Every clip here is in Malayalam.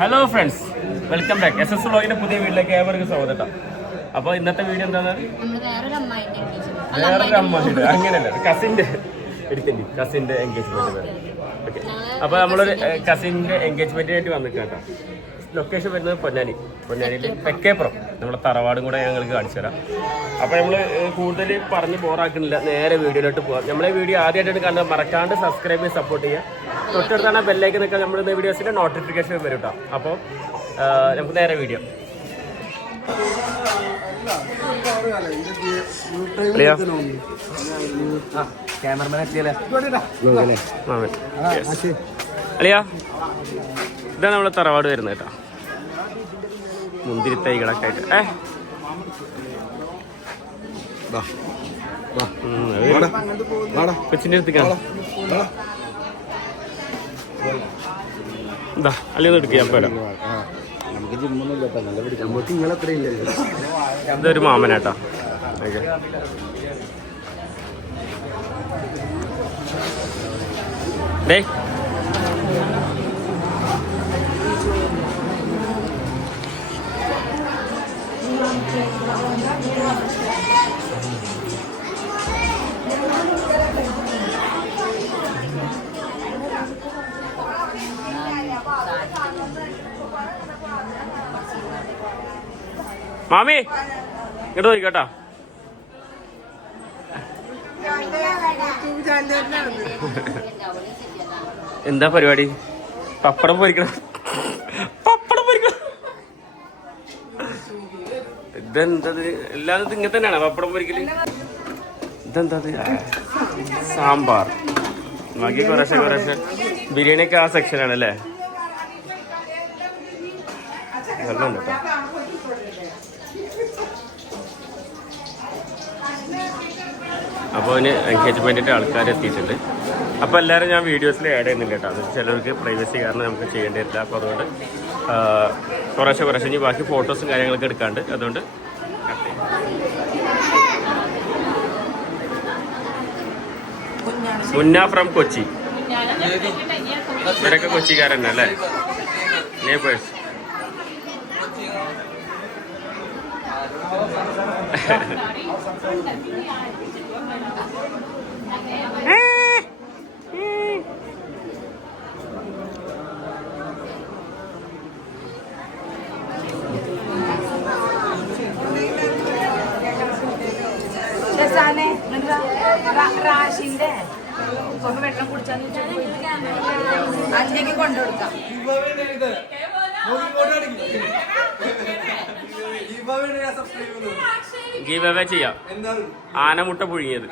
Hello friends welcome back S S വ്ളോഗിന്റെ പുതിയ വീട്ടിലേക്ക് ഏവർക്കും സ്വാഗതം അപ്പൊ അപ്പോൾ ഇന്നത്തെ വീഡിയോ എന്താണ് നമ്മൾ വേറൊരു അമ്മായിന്റെ engagement. അല്ല, വേറൊരു അമ്മായിന്റെ അമ്മ അങ്ങനെയല്ല കസിന്റെ എടുക്കേണ്ടി കസിന്റെ എൻഗേജ്മെന്റ് ഓക്കെ. അപ്പോൾ നമ്മളൊരു കസിന്റെ എൻഗേജ്മെന്റ് ആയിട്ട് വന്നിട്ടാട്ടോ ലൊക്കേഷൻ വരുന്നത് പൊന്നാനി. പൊന്നാനിയിൽ തെക്കേപ്പുറം നമ്മുടെ തറവാടും കൂടെ ഞങ്ങൾക്ക് കാണിച്ചു തരാം. അപ്പോൾ നമ്മൾ കൂടുതൽ പറഞ്ഞ് ബോറാക്കുന്നില്ല നേരെ വീഡിയോയിലോട്ട് പോകാം നമ്മളെ വീഡിയോ ആദ്യമായിട്ടാണ് കണ്ടത് മറക്കാണ്ട് സബ്സ്ക്രൈബ് ചെയ്ത് സപ്പോർട്ട് ചെയ്യുക. തൊട്ടടുത്താണ് ബെല്ലേക്ക് നിൽക്കാൻ നമ്മുടെ വീഡിയോസിന്റെ നോട്ടിഫിക്കേഷൻ വരും കേട്ടോ. അപ്പോൾ നമുക്ക് നേരെ വീഡിയോ ക്യാമറമാൻ എത്തിയല്ലേ? മാമൻ അളിയാ ഇതാണ് നമ്മളെ തറവാട് വരുന്നത് കേട്ടോ. മുന്തിരി തൈകളൊക്കെ ആയിട്ട്. ഏ? കൊച്ചിന്റെ അത് എന്താ അല്ലെങ്കിൽ എടുക്കുക ഞാൻ പോരാ നമുക്ക് അത്രയില്ല ഇതൊരു മാമനാട്ടോ. ഓക്കെ. ഡേ മാമി ഇങ്ങോട്ട് കേട്ടോ. എന്താ പരിപാടി? പപ്പടം പൊരിക്കണം. പപ്പടം പൊരിക്കണം. ഇതെന്തത്? എല്ലാതും ഇത് ഇങ്ങനെ തന്നെയാണ് പപ്പടം പൊരിക്കൽ? ഇതെന്താ ഇത്? സാമ്പാർ. ബാക്കി കുറേശ്ശെ കുറേശ്ശെ. ബിരിയാണിയൊക്കെ ആ സെക്ഷനാണ് അല്ലേ വെള്ളം കേട്ടോ. അപ്പോൾ അതിന് എൻഗേജ്മെന്റിന്റെ ആൾക്കാർ എത്തിയിട്ടുണ്ട്. അപ്പോൾ എല്ലാവരും ഞാൻ വീഡിയോസിൽ ആഡ് ചെയ്യുന്നില്ല കേട്ടോ. അത് ചിലർക്ക് പ്രൈവസി കാരണം നമുക്ക് ചെയ്യേണ്ടി വരില്ല അപ്പോൾ അതുകൊണ്ട് കുറേശ്ശെ കുറേശ്ശെ. ഇനി ബാക്കി ഫോട്ടോസും കാര്യങ്ങളൊക്കെ എടുക്കാണ്ട്. അതുകൊണ്ട്. മുന്ന ഫ്രം കൊച്ചി. ഇവരൊക്കെ കൊച്ചിക്കാരൻ അല്ലേ? നേബേഴ്സ് രസാനെ റാഷിന്റെ വെള്ളം കുടിച്ചാന്ന് അഞ്ചേക്ക് കൊണ്ടുകൊടുക്കാം. ഗീവ് അവേ ചെയ്യാം. ആനമുട്ട പുഴുങ്ങിയത്.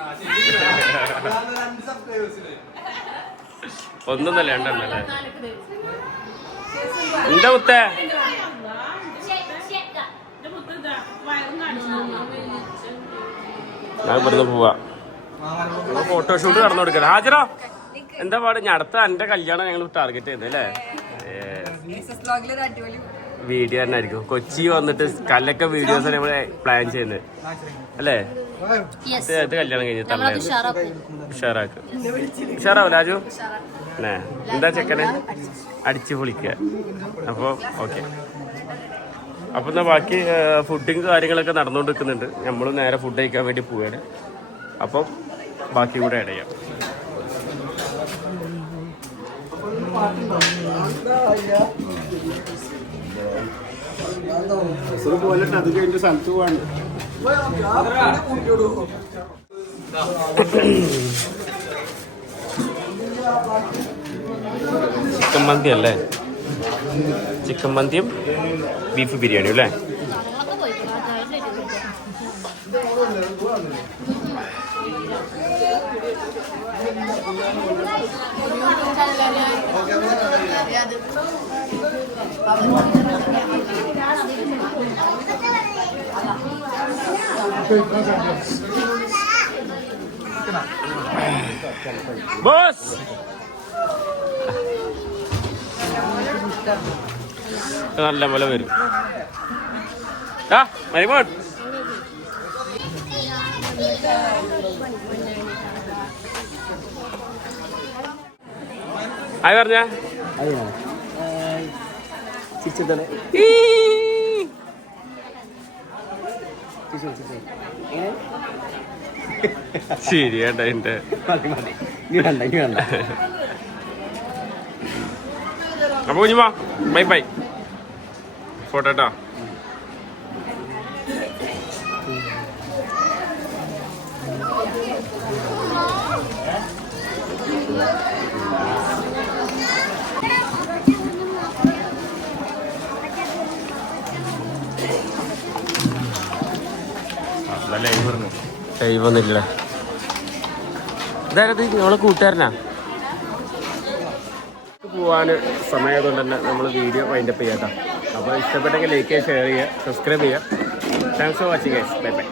ഒന്നും തന്നെ ഉണ്ടല്ലേ എന്താ മുത്തേ? ഞാൻ ഇവിടുന്ന് പോവാ. ഫോട്ടോഷൂട്ട് നടന്നു കൊടുക്കണം ഹാജറോ? എന്താ പാട്? ഞാൻ അടുത്ത എന്റെ കല്യാണം ഞങ്ങൾ ടാർഗറ്റ് ചെയ്തല്ലേ വീഡിയോ തന്നെ ആയിരിക്കും കൊച്ചി വന്നിട്ട് കല്ലൊക്കെ വീഡിയോസ് നമ്മൾ പ്ലാൻ ചെയ്യുന്നത്. അല്ലേ? അത് ഇത് കല്യാണം കഴിഞ്ഞിട്ട് ഉഷാറാക്ക്. ഉഷാറാവും രാജു? അല്ലേ? എന്താ ചെക്കനെ? അടിച്ചു പൊളിക്കുക. അപ്പോൾ ഓക്കെ അപ്പോൾ എന്നാ ബാക്കി ഫുഡിങ് കാര്യങ്ങളൊക്കെ നടന്നുകൊണ്ടിരിക്കുന്നുണ്ട്. നമ്മൾ നേരെ ഫുഡ് കഴിക്കാൻ വേണ്ടി പോവുകയാണ് അപ്പം ബാക്കി കൂടെ ആഡ് ചെയ്യാം പോലെ അത് കഴിഞ്ഞ സ്ഥലത്ത് പോകാണ്ട് ചിക്കൻ മന്തി അല്ലേ? ചിക്കൻ മന്തിയും ബീഫ് ബിരിയാണിയും അല്ലേ? ബോസ്! നല്ല പോലെ വരും. ആ മരിമോട്ട് ആയി പറഞ്ഞ? എന്റെ മതി ഇനി വേണ്ട ഇനി വേണ്ട. അപ്പൊ കുഞ്ഞുമാ ബൈ ബൈ. ഫോട്ടോ ലൈവ് ഒന്നുമില്ല ഇതായത് നമ്മളെ കൂട്ടുകാരനാ? പോവാൻ സമയമായതുകൊണ്ട് തന്നെ നമ്മൾ വീഡിയോ വൈൻഡപ്പ് ചെയ്യാം കേട്ടോ. അപ്പോൾ ഇഷ്ടപ്പെട്ടെങ്കിൽ ലൈക്ക് ചെയ്യുക ഷെയർ ചെയ്യുക സബ്സ്ക്രൈബ് ചെയ്യുക. Thanks for watching guys bye bye